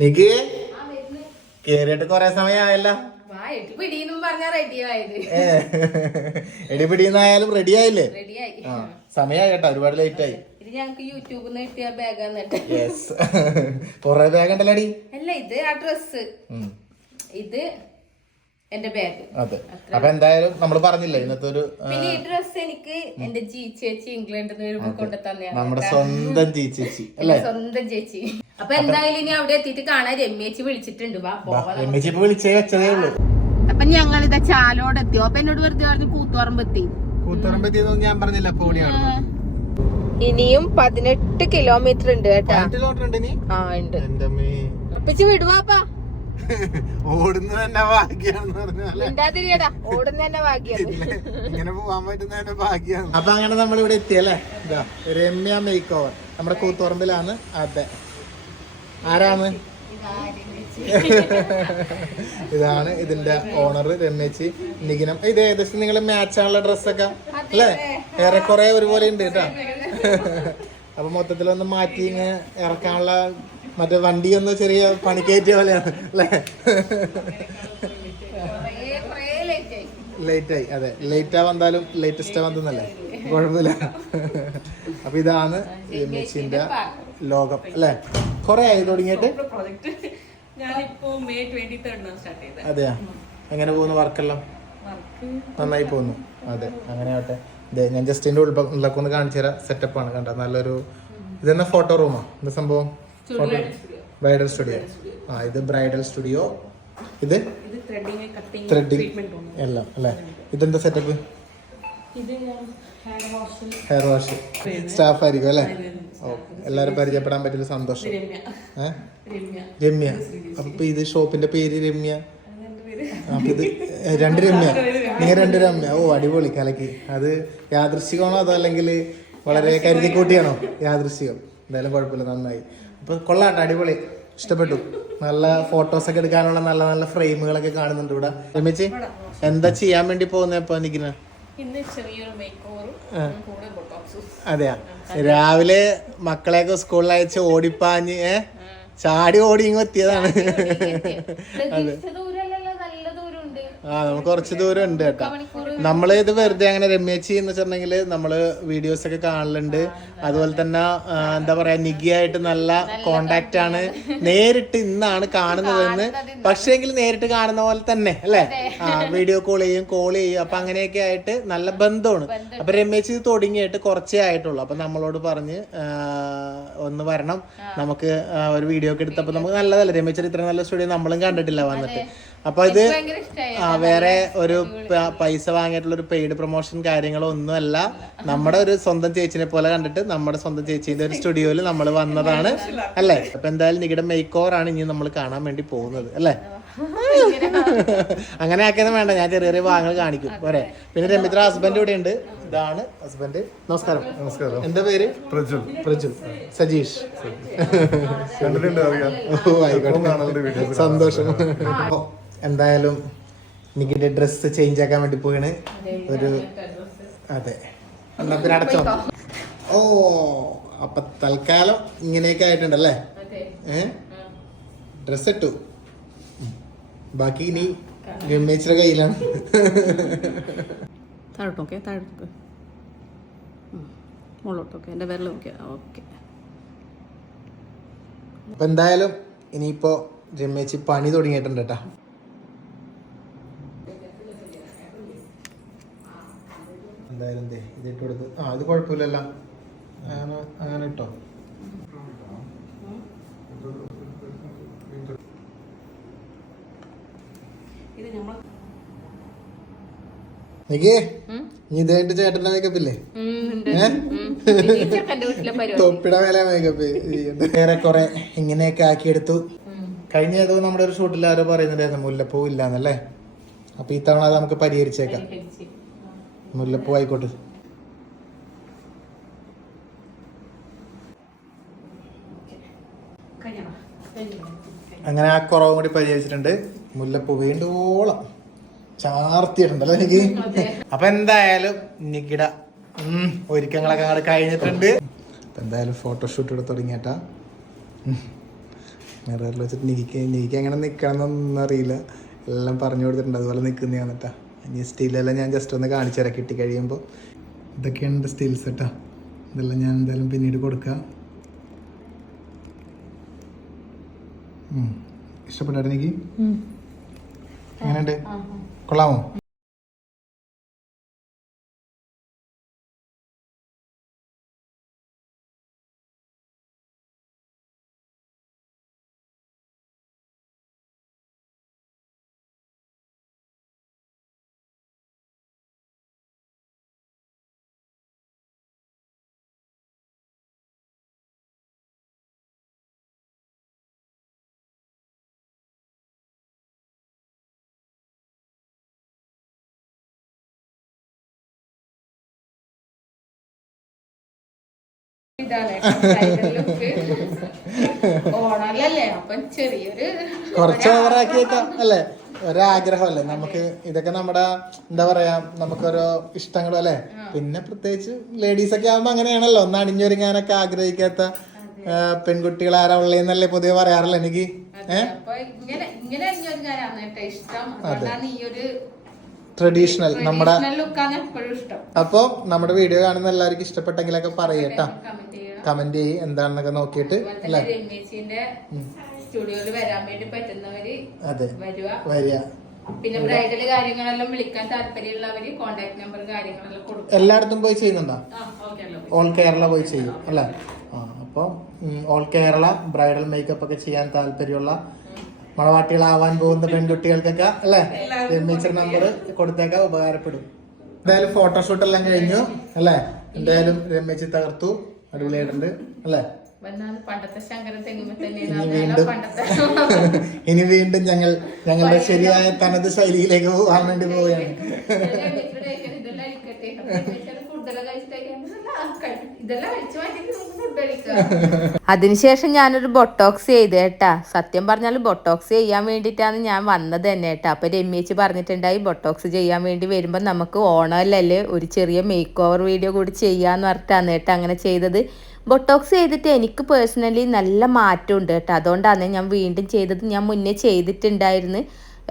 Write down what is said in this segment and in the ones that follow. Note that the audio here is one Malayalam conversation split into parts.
നിക്ക്. കേറിയിട്ട് കൊറേ സമയമായല്ലോ എടിപിടിന്നായാലും റെഡി ആയില്ലേ? ആ സമയമായി കേട്ടോ ഒരുപാട് ലേറ്റ് ആയി. ഞങ്ങക്ക് യൂട്യൂബിൽ നിന്ന് കിട്ടിയ കൊറേ ബാഗ് ഉണ്ടല്ലോ അല്ല ഇത് ആ ഡ്രസ് ഇത് എന്റെ ബാഗ് അതെ. അപ്പൊ എന്തായാലും നമ്മൾ പറഞ്ഞില്ലേ ഇന്നത്തെ ഒരു പിന്നെ ഈ ഡ്രസ് എനിക്ക് എന്റെ ജി ചേച്ചി ഇംഗ്ലണ്ടിൽ നിന്ന് വരുമ്പോ കൊണ്ടു തന്നെയാണ് നമ്മുടെ സ്വന്തം ചേച്ചി അല്ലേ? സ്വന്തം ചേച്ചി. അപ്പൊ എന്തായാലും ഇനി അവിടെ എത്തിയിട്ട് കാണാൻ രമ്യേച്ചി വിളിച്ചിട്ടുണ്ട്. എമ്മച്ചി ഇപ്പൊ വിളിച്ചേ വെച്ചതേ ഉള്ളൂ. അപ്പൊ ഞങ്ങൾ ഇതാ ചാലോട് എത്തിയോ അപ്പൊ എന്നോട് വെറുതെ പറഞ്ഞു കൂത്തുപറമ്പ് എത്തി. കൂത്തുറം പറ്റിയതൊന്നും ഞാൻ പറഞ്ഞില്ല പോളിയാണ്. ഇനിയും പതിനെട്ട് കിലോമീറ്റർ ഉണ്ട് കേട്ടാ. ആ ഉണ്ട്. വിടുവാപ്പാ ഓടുന്നത് തന്നെ ഭാഗ്യാന്ന് പറഞ്ഞാൽ മിണ്ടാതിരിയടാ ഓടുന്ന തന്നെ ഭാഗ്യം ഇങ്ങനെ പോവാൻ പറ്റുന്ന തന്നെ ഭാഗ്യാണ്. അപ്പൊ അങ്ങനെ നമ്മൾ ഇവിടെ എത്തിയല്ലേ രമ്യ മേക്ക് ഓവർ നമ്മുടെ കൂത്തുറമ്പിലാണ് അതെ. ആരാണ്? ഇതാണ് ഇതിന്റെ ഓണർ രമ്യച്ചി നിഗിനം ഇത് ഏകദേശം നിങ്ങൾ മാച്ചാണുള്ള ഡ്രസ്സൊക്കെ അല്ലേ? ഏറെക്കുറെ ഒരുപോലെ ഉണ്ട് കേട്ടോ. അപ്പൊ മൊത്തത്തിലൊന്ന് മാറ്റി ഇങ്ങനെ ഇറക്കാനുള്ള മറ്റേ വണ്ടി ഒന്ന് ചെറിയ പണിക്കയറ്റിയ പോലെയാണ് ലേറ്റ് ആയി അതെ. ലേറ്റ് ആ വന്നാലും ലേറ്റസ്റ്റാ വന്നല്ലേ കുഴപ്പമില്ല. അപ്പൊ ഇതാണ് മെസ്സിന്റെ ലോകം അല്ലേ? കൊറേ ആയി തുടങ്ങിയിട്ട്? അതെയാ? എങ്ങനെ പോകുന്നു വർക്കെല്ലാം? വർക്ക് നന്നായി പോകുന്നു. അതെ അങ്ങനെ ആവട്ടെ. ഇതേ ഞാൻ ജസ്റ്റിന്റെ ഒന്ന് കാണിച്ചു തരാം സെറ്റപ്പ് ആണ് കണ്ട? നല്ലൊരു ഇതെന്നാ ഫോട്ടോ റൂമാ എന്താ സംഭവം? ബ്രൈഡൽ സ്റ്റുഡിയോ ആ ഇത് ബ്രൈഡൽ സ്റ്റുഡിയോ ഇത്? ത്രെഡിങ് എല്ലാം അല്ലേ? ഇതെന്താ സെറ്റപ്പ് ഹെയർ വാഷ് സ്റ്റാഫ് ആയിരിക്കും അല്ലേ? ഓ എല്ലാരും പരിചയപ്പെടാൻ പറ്റിയ സന്തോഷം. രമ്യ. അപ്പൊ ഇത് ഷോപ്പിന്റെ പേര് രമ്യ? അപ്പൊ ഇത് രണ്ട് രമ്യ. നിങ്ങൾ രണ്ട് രമ്യ. ഓ അടിപൊളി കലക്കി. അത് യാദൃശികമാണോ അതോ അല്ലെങ്കിൽ വളരെ കരുതിക്കൂട്ടിയാണോ? യാദൃശികം എന്തായാലും കുഴപ്പമില്ല നന്നായി. അപ്പൊ കൊള്ളാട്ടെ അടിപൊളി. ഇഷ്ടപ്പെട്ടു. നല്ല ഫോട്ടോസ് ഒക്കെ എടുക്കാനുള്ള നല്ല നല്ല ഫ്രെയിമുകളൊക്കെ കാണുന്നുണ്ട് ഇവിടെ. രമേച്ചി എന്താ ചെയ്യാൻ വേണ്ടി പോകുന്ന എപ്പോ നിൽക്കുന്ന അതെയാ. രാവിലെ മക്കളെയൊക്കെ സ്കൂളിൽ അയച്ച് ഓടിപ്പാഞ്ഞ് ഏ? ചാടി ഓടി ഇങ്ങ് എത്തിയതാണ്. ദൂരമുണ്ട് ആ നമുക്ക് കുറച്ച് ദൂരം ഉണ്ട് കേട്ടോ. നമ്മൾ ഇത് വെറുതെ അങ്ങനെ രമ്യച്ചി എന്ന് വെച്ചിട്ടുണ്ടെങ്കിൽ നമ്മൾ വീഡിയോസ് ഒക്കെ കാണലുണ്ട്. അതുപോലെ തന്നെ എന്താ പറയാ നികിയായിട്ട് നല്ല കോണ്ടാക്ട് ആണ്. നേരിട്ട് ഇന്നാണ് കാണുന്നതെന്ന്. പക്ഷേങ്കിൽ നേരിട്ട് കാണുന്ന പോലെ തന്നെ അല്ലേ? ആ വീഡിയോ കോൾ ചെയ്യും കോൾ ചെയ്യും. അപ്പൊ അങ്ങനെയൊക്കെ ആയിട്ട് നല്ല ബന്ധമാണ്. അപ്പൊ രമ്യച്ചി ഇത് തുടങ്ങിയിട്ട് കുറച്ചേ ആയിട്ടുള്ളൂ. അപ്പൊ നമ്മളോട് പറഞ്ഞ് ഒന്ന് വരണം. നമുക്ക് ഒരു വീഡിയോ ഒക്കെ എടുത്തപ്പോ നമുക്ക് നല്ലതല്ലേ? രമ്യച്ചി ഇത്ര നല്ല സ്റ്റുഡിയോ നമ്മളും കണ്ടിട്ടില്ല വന്നിട്ട്. അപ്പൊ ഇത് ഭയങ്കര ഇഷ്ടമായി ആ വേറെ ഒരു പൈസ വാങ്ങിയിട്ടുള്ള ഒരു പെയ്ഡ് പ്രൊമോഷൻ കാര്യങ്ങളോ ഒന്നുമല്ല നമ്മുടെ ഒരു സ്വന്തം ചേച്ചിനെ പോലെ കണ്ടിട്ട് നമ്മുടെ സ്വന്തം ചേച്ചിന്റെ ഒരു സ്റ്റുഡിയോയിൽ നമ്മൾ വന്നതാണ്. അല്ലേ? അപ്പൊ എന്തായാലും നിങ്ങളുടെ മേക്ക് ഓവർ ആണ് ഇനി നമ്മൾ കാണാൻ വേണ്ടി പോകുന്നത്. അല്ലേ? അങ്ങനെ ആക്കിയതും വേണ്ട. ഞാൻ ചെറിയ ചെറിയ ഭാഗങ്ങൾ കാണിക്കും. പോരെ. പിന്നെ രമിത്ര ഹസ്ബൻഡ് ഇവിടെ ഉണ്ട്. ഇതാണ് ഹസ്ബൻഡ് നമസ്കാരം. നമസ്കാരം. എന്താ പേര്? പ്രജുൽ. പ്രജുൽ. സജീഷ്. ഓ ആയിക്കോട്ടെ. സന്തോഷം. എന്തായാലും എനിക്കിന്റെ ഡ്രസ്സ് ചേഞ്ച് ആക്കാൻ വേണ്ടി പോയാണ് ഒരു അതെ. എന്നാ പിന്നെ അടച്ചോ ഓ അപ്പൊ തൽക്കാലം ഇങ്ങനെയൊക്കെ ആയിട്ടുണ്ടല്ലേ? ഏ? ഡ്രസ് ഇട്ടു. ബാക്കി ഇനി രമേച്ചിയുടെ കയ്യിലാണ്. താഴോട്ടോക്കെ താഴോട്ടോക്കെ മുകളിലോട്ടോക്കെ എന്റെ വിരൽ നോക്കിയാ. ഓക്കെ. അപ്പൊ എന്തായാലും ഇനിയിപ്പോ ജമ്മേച്ചി പണി തുടങ്ങിയിട്ടുണ്ട് കേട്ടാ. എന്തായാലും ദേ ഇതിട്ട് കൊടുത്ത്. ആ അത് കുഴപ്പമില്ലല്ല. അങ്ങനെ അങ്ങനെ ഇട്ടോ. നിക്കേ. ഇതായിട്ട് ചേട്ടന്റെ മേക്കപ്പ് ഇല്ലേ? ചെക്കന്റെ വീട്ടിലെ പരിപാടി. തൊപ്പിട വേല മേക്കപ്പ് ഏറെക്കുറെ ഇങ്ങനെയൊക്കെ ആക്കിയെടുത്തു. കഴിഞ്ഞ ഏതോ നമ്മുടെ ഒരു ഷൂട്ടിൽ ആരോ പറയുന്നുണ്ടായിരുന്നു മുല്ലപ്പൂ ഇല്ലാന്നല്ലേ? അപ്പൊ ഈ തവണ അത് നമുക്ക് പരിഹരിച്ചേക്കാം. മുല്ലപ്പൂ ആയിക്കോട്ടെ അങ്ങനെ ആ കുറവും കൂടി പരിഹരിച്ചിട്ടുണ്ട്. മുല്ലപ്പൂ വീണ്ടോളം ചാർത്തിയിട്ടുണ്ടല്ലോ എനിക്ക്. അപ്പൊ എന്തായാലും നിക്കിട ഉം, ഒരുക്കങ്ങളൊക്കെ അങ്ങോട്ട് കഴിഞ്ഞിട്ടുണ്ട്. അപ്പൊ എന്തായാലും ഫോട്ടോഷൂട്ട് ഇവിടെ തുടങ്ങിയേട്ടാ. മിററിൽ വെച്ചിട്ട് നിക്ക് നിക്ക് എങ്ങനെ നിൽക്കണം എന്നൊന്നും അറിയില്ല. എല്ലാം പറഞ്ഞു കൊടുത്തിട്ടുണ്ട്. അതുപോലെ നിൽക്കുന്നതാണ് എന്നിട്ടാ ഇനി സ്റ്റിലെല്ലാം ഞാൻ ജസ്റ്റ് ഒന്ന് കാണിച്ചു തരാം. കിട്ടി കഴിയുമ്പോൾ ഇതൊക്കെയാണ് എന്റെ സ്റ്റിൽസ് കേട്ടോ ഇതെല്ലാം ഞാൻ എന്തായാലും പിന്നീട് കൊടുക്കാം. ഇഷ്ടപ്പെട്ടോ എനിക്ക് എങ്ങനെയുണ്ട്? കൊള്ളാമോ? ഇതാണ് അപ്പൊ ചെറിയൊരു കുറച്ച് ഓവറാക്കിയേക്കാം അല്ലേ? ഒരാഗ്രഹമല്ലേ? നമുക്ക് ഇതൊക്കെ നമ്മുടെ എന്താ പറയാ നമുക്കൊരോ ഇഷ്ടങ്ങളും അല്ലേ? പിന്നെ പ്രത്യേകിച്ച് ലേഡീസ് ഒക്കെ ആകുമ്പോ അങ്ങനെയാണല്ലോ. ഒന്ന് അണിഞ്ഞൊരുങ്ങാനൊക്കെ ആഗ്രഹിക്കാത്ത പെൺകുട്ടികൾ ആരാ ഉള്ളേന്നല്ലേ പൊതുവെ പറയാറില്ല എനിക്ക് ട്രഡീഷണൽ നമ്മുടെ അപ്പൊ നമ്മുടെ വീഡിയോ കാണുന്ന എല്ലാവർക്കും ഇഷ്ടപ്പെട്ടെങ്കിലൊക്കെ പറയട്ടാ കമന്റ് ചെയ്യും എന്താണെന്നൊക്കെ നോക്കിയിട്ട് അല്ലേ? സ്റ്റുഡിയോയിൽ വരാൻ വേണ്ടി പറ്റുന്നവര് അതെ. വരുക. പിന്നെ ബ്രൈഡൽ കാര്യങ്ങളെല്ലാം വിളിക്കാൻ താല്പര്യമുള്ളവര് കോണ്ടാക്ട് നമ്പർ കാര്യങ്ങളെല്ലാം കൊടുക്കും എല്ലായിടത്തും പോയി ചെയ്യുന്നുണ്ടോ? ഓൾ കേരള പോയി ചെയ്യും അല്ലേ? ആ അപ്പോൾ ഓൾ കേരള ബ്രൈഡൽ മേക്കപ്പ് ഒക്കെ ചെയ്യാൻ താല്പര്യമുള്ള മണവാട്ടികളാവാൻ പോകുന്ന പെൺകുട്ടികൾക്കൊക്കെ അല്ലേ? എമ്മീച്ചർ നമ്പർ കൊടുത്തേക്കാൻ ഉപകാരപ്പെടും. എന്തായാലും ഫോട്ടോഷൂട്ട് എല്ലാം കഴിഞ്ഞു അല്ലേ? എന്തായാലും രമേച്ചി തകർത്തു. അടിപൊളിയായിട്ടുണ്ട് അല്ലേ? ഇനി വീണ്ടും ഞങ്ങൾ ഞങ്ങളുടെ ശരിയായ തനത് ശൈലിയിലേക്ക് പോകാൻ വേണ്ടി പോവുകയാണ്. അതിനുശേഷം ഞാനൊരു ബൊട്ടോക്സ് ചെയ്ത് കേട്ടാ. സത്യം പറഞ്ഞാൽ ബൊട്ടോക്സ് ചെയ്യാൻ വേണ്ടിയിട്ടാണ് ഞാൻ വന്നത് തന്നെ കേട്ടാ. അപ്പൊ രമ്യേച്ചി പറഞ്ഞിട്ടുണ്ടായി ബൊട്ടോക്സ് ചെയ്യാൻ വേണ്ടി വരുമ്പോൾ നമുക്ക് ഓണല്ലേ ഒരു ചെറിയ മേക്ക് ഓവർ വീഡിയോ കൂടി ചെയ്യാന്ന് പറഞ്ഞിട്ടാണ് ഏട്ടാ അങ്ങനെ ചെയ്തത്. ബൊട്ടോക്സ് ചെയ്തിട്ട് എനിക്ക് പേഴ്സണലി നല്ല മാറ്റമുണ്ട് കേട്ടോ. അതുകൊണ്ടാണ് ഞാൻ വീണ്ടും ചെയ്തത്. ഞാൻ മുന്നേ ചെയ്തിട്ടുണ്ടായിരുന്നു.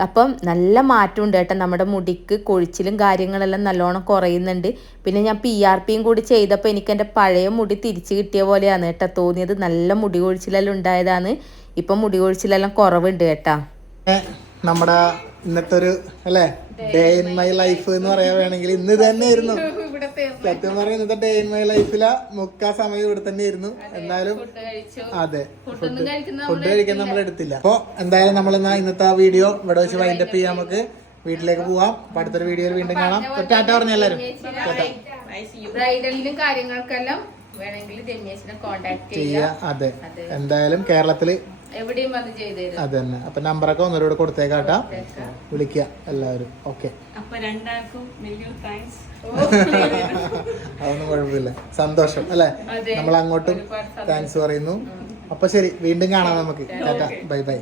അപ്പം നല്ല മാറ്റമുണ്ട് കേട്ടോ. നമ്മുടെ മുടിക്ക് കൊഴിച്ചിലും കാര്യങ്ങളെല്ലാം നല്ലോണം കുറയുന്നുണ്ട്. പിന്നെ ഞാൻ പി ആർ പിയും കൂടി ചെയ്തപ്പോൾ എനിക്ക് എന്റെ പഴയ മുടി തിരിച്ചു കിട്ടിയ പോലെയാണ് കേട്ടോ തോന്നിയത്. നല്ല മുടി കൊഴിച്ചിലെല്ലാം ഉണ്ടായതാണ്. ഇപ്പം മുടി കൊഴിച്ചിലെല്ലാം കുറവുണ്ട് കേട്ടാ. നമ്മുടെ ഇന്നത്തെ ഒരു അല്ലേ? ഡേ ഇൻ മൈ ലൈഫ് എന്ന് പറയാൻ വേണമെങ്കിൽ ഇന്ന് തന്നെ തന്നെയായിരുന്നു സത്യം പറഞ്ഞ ഇന്നത്തെ ഡേ ഇൻ മൈ ലൈഫിലാ മുക്കാ സമയം ഇവിടെ തന്നെ ആയിരുന്നു എന്നാലും അതെ ഫുഡ് കഴിക്കാൻ നമ്മൾ എടുത്തില്ല അപ്പൊ എന്തായാലും നമ്മൾ എന്നാ ഇന്നത്തെ ആ വീഡിയോ ഇവിടെ വെച്ച് വൈൻഡപ്പ് ചെയ്യാം നമുക്ക്. വീട്ടിലേക്ക് പോവാം. അപ്പൊ അടുത്തൊരു വീഡിയോയിൽ വീണ്ടും കാണാം. ടാറ്റ പറഞ്ഞ എല്ലാരും? ബ്രൈഡലിനും കാര്യങ്ങൾക്കെല്ലാം വേണമെങ്കിൽ കോണ്ടാക്ട് ചെയ്യാ. ചെയ്യാം. അതെ. എന്തായാലും കേരളത്തിൽ എവിടെയും വന്ന് ചെയ്തു തരും അത് തന്നെ അപ്പൊ നമ്പറൊക്കെ ഒന്നുകൂടെ കൊടുത്തേക്കാട്ടാ. വിളിക്കുക എല്ലാവരും. ഓക്കെ അപ്പൊ രണ്ടാൾക്കും മില്യൺ താങ്ക്സ് അതൊന്നും കുഴപ്പമില്ല. സന്തോഷം അല്ലെ? നമ്മൾ അങ്ങോട്ടും താങ്ക്സ് പറയുന്നു. അപ്പൊ ശരി വീണ്ടും കാണാം നമുക്ക്. ടാറ്റ. Bye bye.